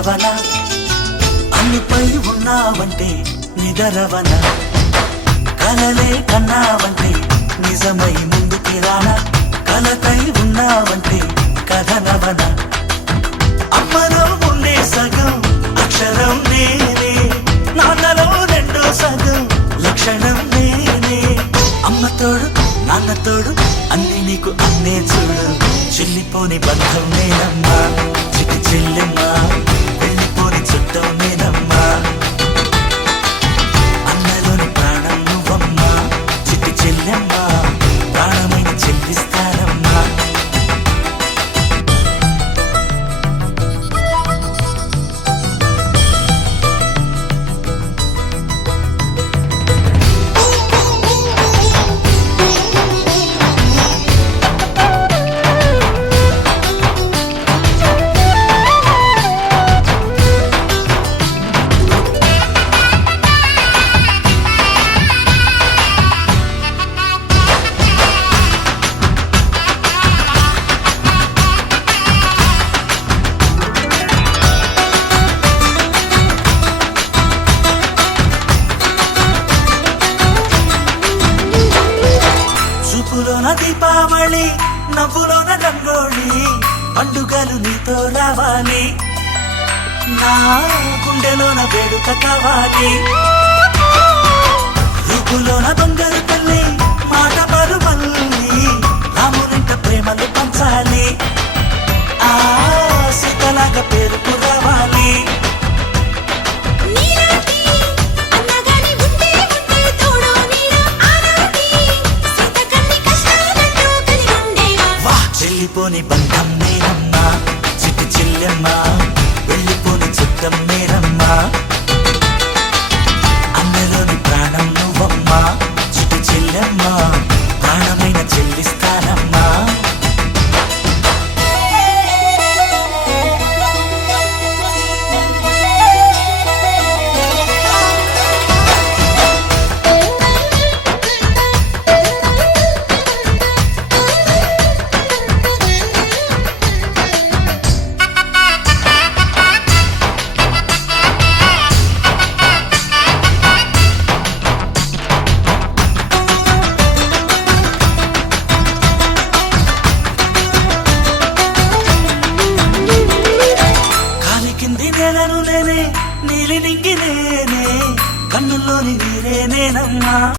కలవన అన్నిపై ఉన్నావంటే నిదరవన కలలే కన్నావంటే నిజమై ముందుకి రానా కలకై ఉన్నావంటే కథనవన అమ్మలో ఉండే సగం అక్షరం నేనే నాన్నలో రెండో సగం లక్షణం నేనే అమ్మతోడు నాన్నతోడు అన్ని నీకు అన్నే చూడు చెల్లిపోని బంధం నేనమ్మా చిట్టి చెల్లెమ్మా వెళ్ళిపోని చుట్టం నేనమ్మా అన్నలోని ప్రాణం నువ్వమ్మా చిట్టి చెల్లెమ్మా ప్రాణమైన చెల్లిస్తానమ్మా చూపులోన దీపావళి నవ్వులోన రంగోళి పండుగలు నీతో రావాలి నా గుండెలోన వేడుక కావాలి రూపులోన దొంగలు తల్లి మాట పరుమల్లి రామునింట ప్రేమలు పంచాలి ఆ సీతలాగా పేరుకు రావాలి వెళ్ళిపోని బంధం నేనమ్మా చిట్టి చెల్లెమ్మా వెళ్ళిపోని చుట్టం నేనమ్మా అన్నలోని ప్రాణం నువ్వమ్మా చిట్టి చెల్లెమ్మా ప్రాణమైన చెల్లిస్తానమ్మా నేలను నేనే నీలి నింగి నేనే కన్నుల్లోని నీరే నేనమ్మా